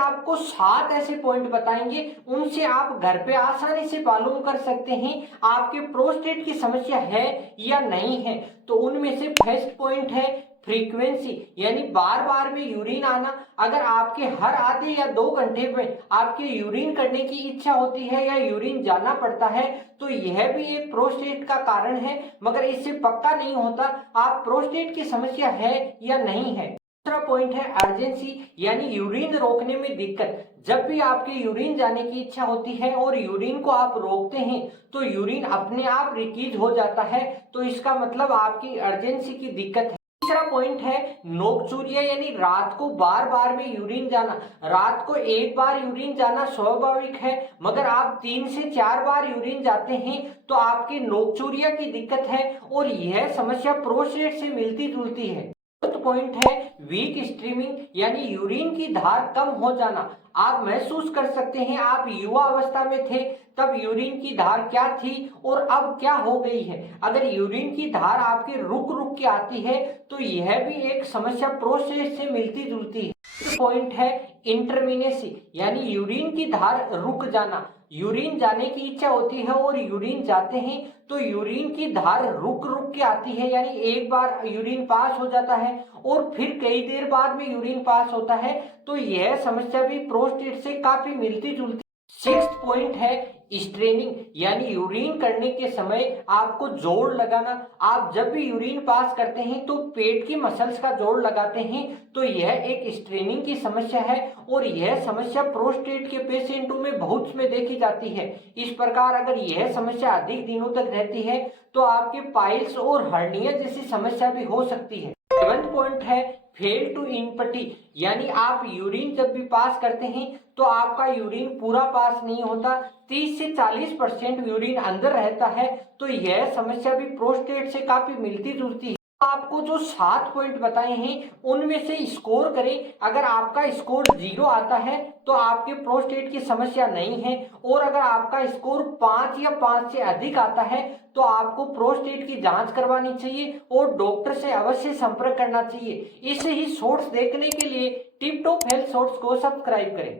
आपको 7 ऐसे पॉइंट बताएंगे, उनसे आप घर पे आसानी से मालूम कर सकते हैं आपके प्रोस्टेट की समस्या है या नहीं है। तो उनमें से फर्स्ट पॉइंट है फ्रीक्वेंसी, यानी बार बार में यूरिन आना। अगर आपके हर आधे या 2 घंटे में आपके यूरिन करने की इच्छा होती है या यूरिन जाना पड़ता है तो यह भी एक प्रोस्टेट का कारण है, मगर इससे पक्का नहीं होता आप प्रोस्टेट की समस्या है या नहीं है। दूसरा पॉइंट है अर्जेंसी, यानी यूरिन रोकने में दिक्कत। जब भी आपके यूरिन जाने की इच्छा होती है और यूरिन को आप रोकते हैं तो यूरिन अपने आप रिलीज हो जाता है, तो इसका मतलब आपकी अर्जेंसी की दिक्कत है। तीसरा पॉइंट है नोक्चूरिया, यानी रात को बार बार में यूरिन जाना। रात को एक बार यूरिन जाना स्वाभाविक है, मगर आप 3 से 4 बार यूरिन जाते हैं तो आपके नोक्चूरिया की दिक्कत है और यह समस्या प्रोस्टेट से मिलती जुलती है। पॉइंट है वीक स्ट्रीमिंग, यानी यूरिन की धार कम हो जाना। आप महसूस कर सकते हैं आप युवा अवस्था में थे तब यूरिन की धार क्या थी और अब क्या हो गई है। अगर यूरिन की धार आपके रुक रुक के आती है तो यह भी एक समस्या प्रोस्टेट से मिलती जुलती है। पॉइंट है इंटरमिनेसी, यानी यूरिन की धार रुक जाना। यूरिन जाने की इच्छा होती है और यूरिन जाते हैं तो यूरिन की धार रुक रुक के आती है, यानी एक बार यूरिन पास हो जाता है और फिर कई देर बाद में यूरिन पास होता है, तो यह समस्या भी प्रोस्टेट से काफी मिलती जुलती। 6th पॉइंट है स्ट्रेनिंग, यानी यूरिन करने के समय आपको जोर लगाना। आप जब भी यूरिन पास करते हैं तो पेट की मसल्स का जोर लगाते हैं, तो यह एक स्ट्रेनिंग की समस्या है और यह समस्या प्रोस्टेट के पेशेंटों में बहुत में देखी जाती है। इस प्रकार अगर यह समस्या अधिक दिनों तक रहती है तो आपके पाइल्स और हर्निया जैसी समस्या भी हो सकती है। 7th पॉइंट है फेल टू इम्पटी, यानी आप यूरिन जब भी पास करते हैं तो आपका यूरिन पूरा पास नहीं होता, 30 से 40% यूरिन अंदर रहता है, तो यह समस्या भी प्रोस्टेट से काफी मिलती जुलती है। आपको जो 7 पॉइंट बताए हैं उनमें से स्कोर करें। अगर आपका स्कोर 0 आता है तो आपके प्रोस्टेट की समस्या नहीं है, और अगर आपका स्कोर 5 या 5 से अधिक आता है तो आपको प्रोस्टेट की जांच करवानी चाहिए और डॉक्टर से अवश्य संपर्क करना चाहिए। इसे ही शॉर्ट्स देखने के लिए टिप टॉप हेल्थ शॉर्ट्स को सब्सक्राइब करें।